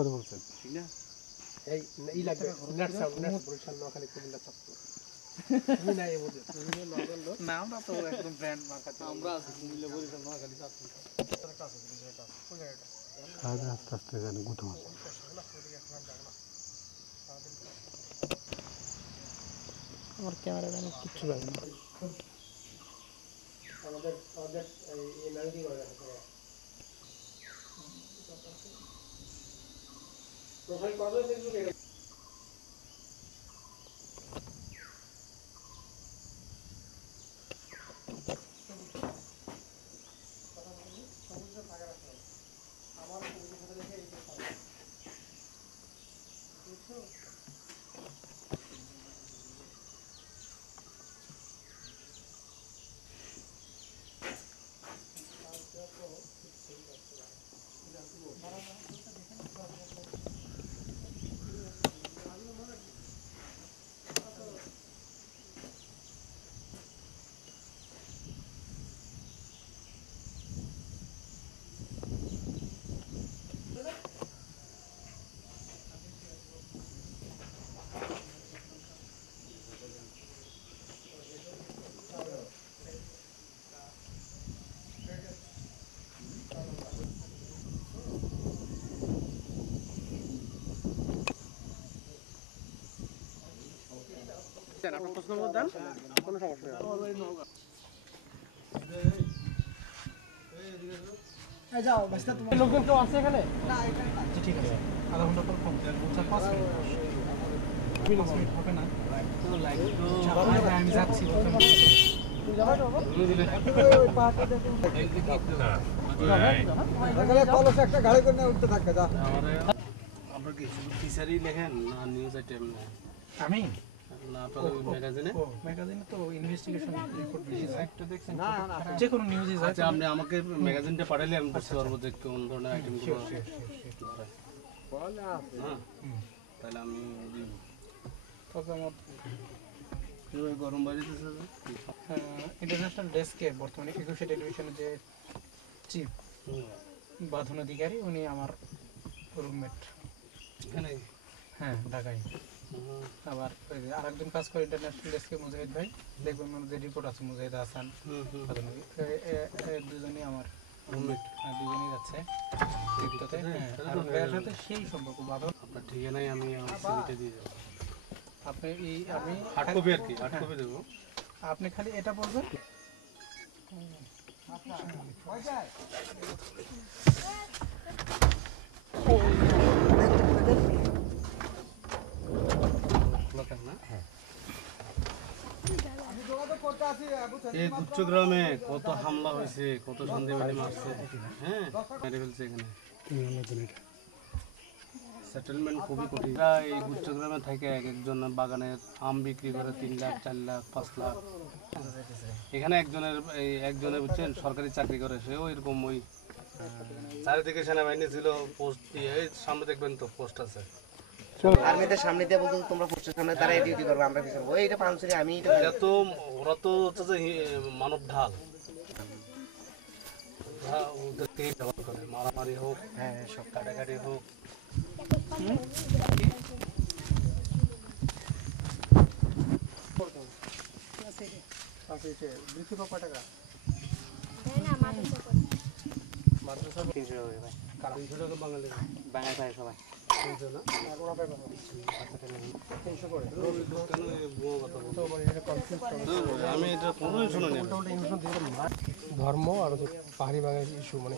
করে বলছেন ঠিক না? এই ই লাগবে net sound net Barishal Noakhali Comilla Chandpur তুমি না এই মধ্যে তুমি না আমরা তো একদম ব্র্যান্ড মার্কা আমরা আছি কুমিল্লা বরিশাল নোয়াখালী চাঁদপুর আস্তে আস্তে যেন গুতো আছে আমার ক্যামেরা জানি কিচ্ছু লাগে না আমাদের এই ম্যানেজিং করে রাখা প্রোফাইল কত ফেসবুকে দেন আপনার প্রশ্ন নম্বর দেন কোনো সমস্যা নেই এই যাও বাস্তা তোমার লোকজন কেউ আছে এখানে না এখানে না ঠিক আছে আধা ঘন্টা পর ফোন দেন 5 মিনিট হবে না তো লাইক তো আমি যাচ্ছি তুমি যাবা তো ওই পাহাড়টা দেখুন তাহলে কলস একটা গাড়ি করে উঠতে থাকবে যা আপনার কি শুধু টিচারই লেখেন না নিউজ আইটেম আমি না আপনাদের ম্যাগাজিনে ম্যাগাজিনে তো ইনভেস্টিগেশন রিপোর্ট বেশি একটা দেখছেন না যে কোনো নিউজে যায় আচ্ছা আপনি আমাকে ম্যাগাজিনটা পাঠালে আমি বুঝতে পারবো যে কোন ধরনের আইটেমগুলো তাহলে আমি তবে আমার গরম বাড়িতেছে ইন্টারন্যাশনাল ডেস্কে বর্তমানে 21শে টেলিভিশনের যে চিফ বাঁধন অধিকারী উনি আমার রুমমেট এখানে হ্যাঁ ঢাকায় আবার আরেকজন কাজ করে ইন্টারন্যাশনাল ডেস্কে মুজাহিদ ভাই দেখবেন যে রিপোর্ট আছে মুজাহিদ হাসান দুজনই আমার রুমমেট দুজনই যাচ্ছে সাথে সেই সম্পর্ক বাঁধন আপনার ঠিকানায় আমি আমার সিভিটা দিয়ে দেবো আপনি এই আমি হার্ড কপি আর কি হার্ড কপি দেবো আপনি খালি এটা বলবেন এই গুচ্ছগ্রামে কত হামলা হয়েছে কত সন্দেহবাদী মারছে হ্যাঁ মেরে ফেলছে এখানে সেটেলমেন্ট খুবই কঠিন এই গুচ্ছগ্রামে থেকে এক একজন বাগানের আম বিক্রি করে 3 লাখ 4 লাখ 5 লাখ এখানে একজনের বুঝছেন সরকারি চাকরি করে সেও এরকম ওই চারিদিকে সেনাবাহিনী ছিল পোস্ট দিয়ে সামনে দেখবেন তো পোস্ট আছে আর্মিদের সামনে দিয়ে বলতো তোমরা পোস্টের সামনে দাঁড়ায় ডিউটি করবে আমরা পিছনে ওই এটা পাঁচশো আমি এটা তো ওরা তো হচ্ছে যে মানব ঢাল ওদেরকেই ব্যবহার করে মারামারি হোক হ্যাঁ সব কাটাকাটি হোক বৃত্তি কত টাকা মাদ্রাসা 300 টাকা ভাই 300 টাকা বাঙালি বাঙালি ভাই সবাই 300 না ওরা পাবে 300 করে কেন বুয়ো কথা তো মানে এটা কনফিউজ আমি এটা কোনোই শুনিনি ধর্ম আর পাহাড়ি বাঙালি ইস্যু মানে